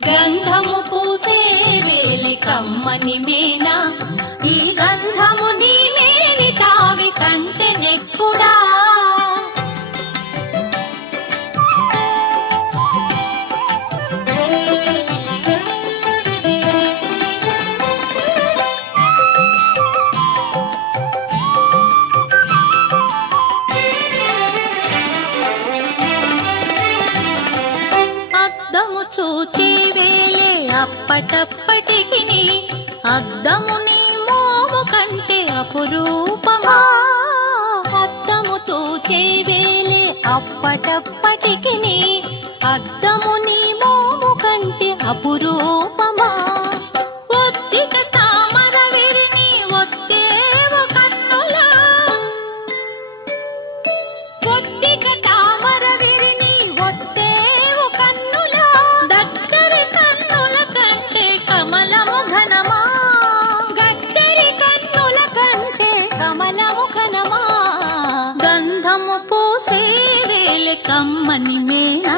గంధము పూసే వేలి కమ్మని మేనా, ఈ గంధము నీ మేని తావి కంటే నెక్కుడా. అద్దము చూచే వేలే అప్పటప్పటికి అద్దము నీ మోము కంటే అపురూపమా. అద్దము చూచే వేలే అప్పటప్పటికి అద్దము నీ మోము కంటే అపురూపమా. ఒత్తిక తామర విరిని ఒత్తేవు కన్నులా, ఒత్తిక తామర విరిని ఒత్తేవు కన్నులా. దగ్గరి కన్నుల కంటే కమలము ఘనమా, గద్దరి కన్నుల కంటే కమలము ఘనమా. గంధము పూసే వేలే కమ్మని మేనా,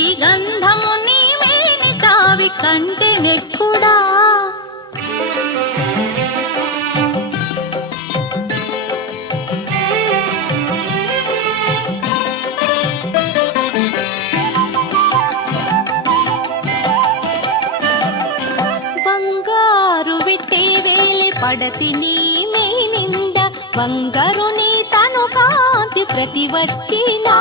ఈ గంధము నీ మేని తావి కంటే నెక్కుడా. బంగారు విత్తే వేలి పడతి నీ మేనిండ, బంగారు నీ తను కాంతి ప్రతి వచ్చినా.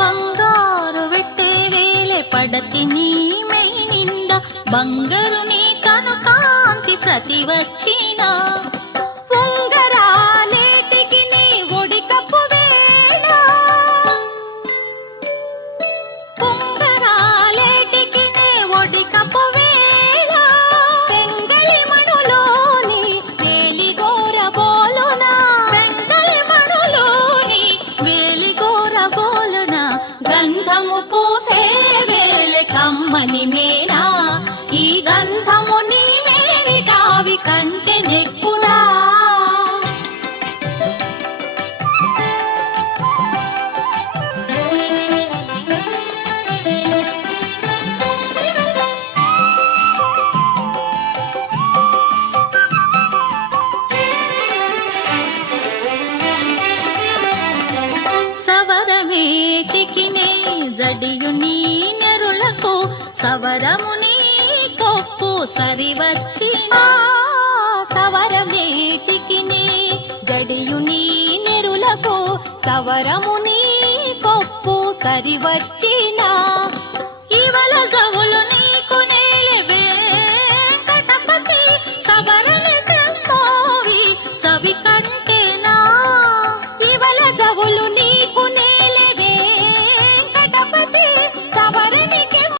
బంగారు విత్తే వేలి పడతి నీ మేనిండ, బంగారు నీ తను కాంతి ప్రతి వచ్చినా. ఉంగరాలేటికి నీ ఒడి కప్పు వేళ, ఉంగరాలేటికి నీ ఒడి కప్పు వేళ. పెంగళి మణులోని వేలిగోర బోలున, పెంగళి మణులోని వేలిగోర బోలున. గంధము పూసే వేలే కమ్మని మేనా, ఈ గంధము నీ మేని తావి కంటే నెక్కుడా. సవరమేటికి నే జడియు నీ నెరులకు, సవరము నీ కొప్పు సరివచ్చినా. సవరమేటికి నే జడియు నీ నెరులకు, సవరము నీ కొప్పు సరివచ్చినా.